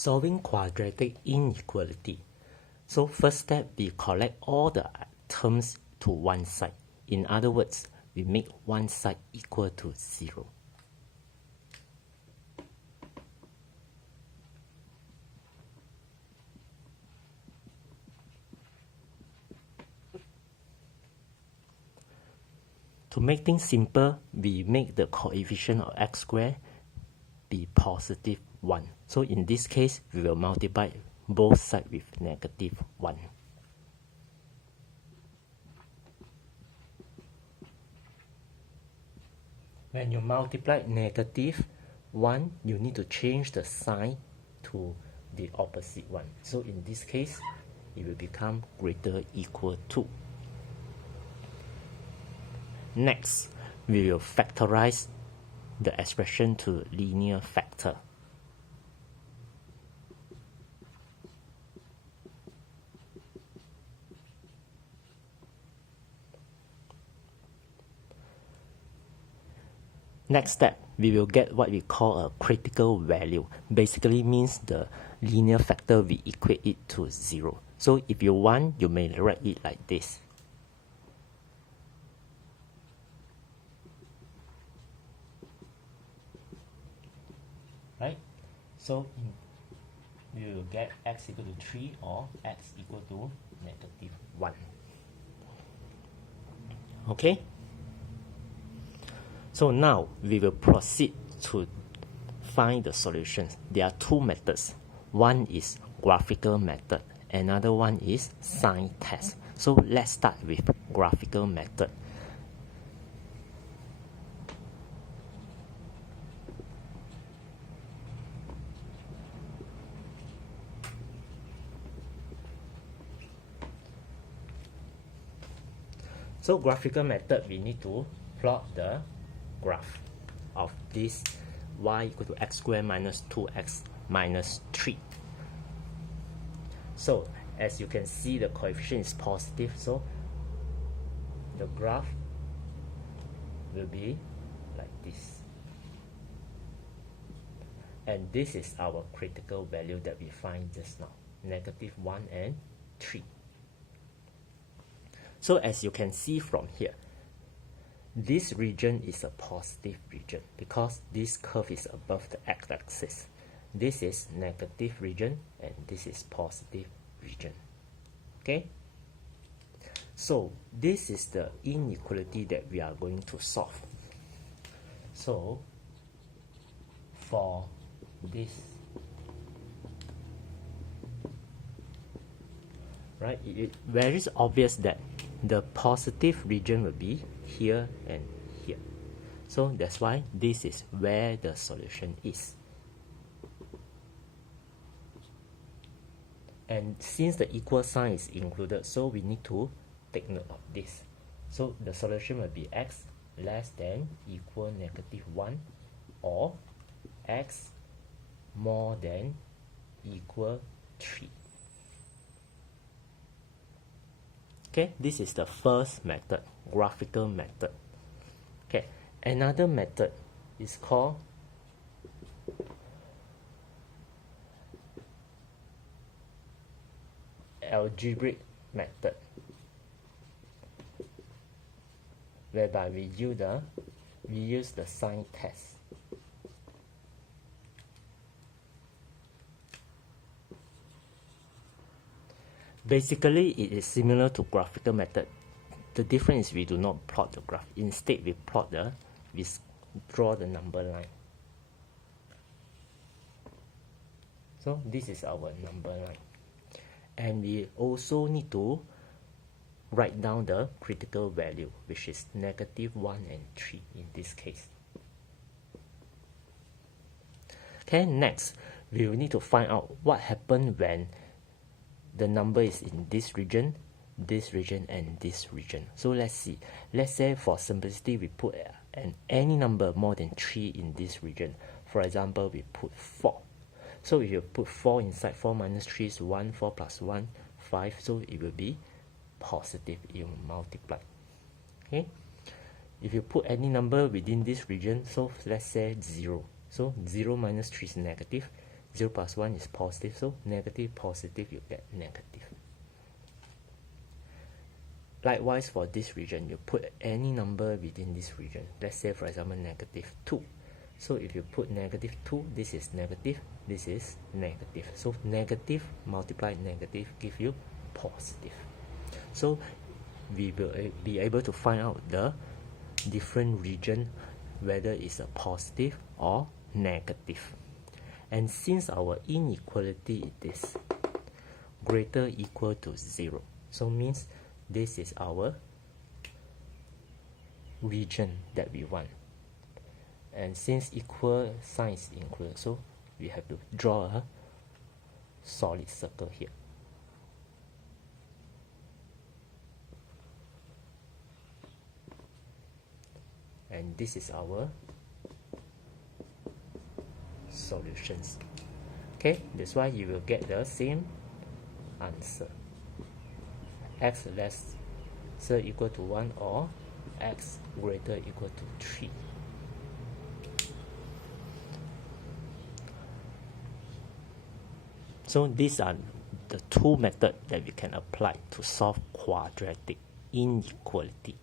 Solving quadratic inequality. So first step, we collect all the terms to one side. In other words, we make one side equal to 0. To make things simple, we make the coefficient of x squared be positive 1. So in this case, we will multiply both sides with negative 1. When you multiply negative 1, you need to change the sign to the opposite one. So in this case, it will become greater equal to. Next, we will factorize the expression to linear factor. Next step, we will get what we call a critical value. Basically means the linear factor, we equate it to 0. So if you want, you may write it like this. Right? So we will get x equal to 3 or x equal to negative 1. Okay? So now we will proceed to find the solutions. There are two methods. One is graphical method, another one is sign test. So let's start with graphical method. So graphical method, we need to plot the graph of this y equal to x squared minus 2x minus 3. So as you can see, the coefficient is positive, so the graph will be like this. And this is our critical value that we find just now, negative 1 and 3. So as you can see from here, this region is a positive region because this curve is above the x-axis. This is negative region and this is positive region. Okay? So this is the inequality that we are going to solve. So for this, right, it's very obvious that the positive region will be here and here. So that's why this is where the solution is. And since the equal sign is included, so we need to take note of this. So the solution will be x less than equal negative 1 or x more than equal 3. Okay, this is the first method, graphical method. Okay, another method is called algebraic method, whereby we use the sign test. Basically, it is similar to graphical method. The difference is we do not plot the graph. Instead, we draw the number line. So this is our number line. And we also need to write down the critical value, which is negative 1 and 3 in this case. Okay, next, we will need to find out what happened when the number is in this region, and this region. So let's see. Let's say for simplicity, we put any number more than 3 in this region. For example, we put 4. So if you put 4 inside, 4 minus 3 is 1, 4 plus 1, 5. So it will be positive, it will multiply. Okay. If you put any number within this region, so let's say 0. So 0 minus 3 is negative. 0 plus 1 is positive, so negative, positive, you get negative. Likewise, for this region, you put any number within this region. Let's say, for example, negative 2. So if you put negative 2, this is negative, this is negative. So negative multiplied negative give you positive. So we will be able to find out the different region, whether it's a positive or negative. And since our inequality is greater or equal to 0, so means this is our region that we want. And since equal sign is included, so we have to draw a solid circle here. And this is our solutions. Okay, that's why you will get the same answer. X less or equal to 1 or x greater or equal to 3. So these are the two methods that we can apply to solve quadratic inequality.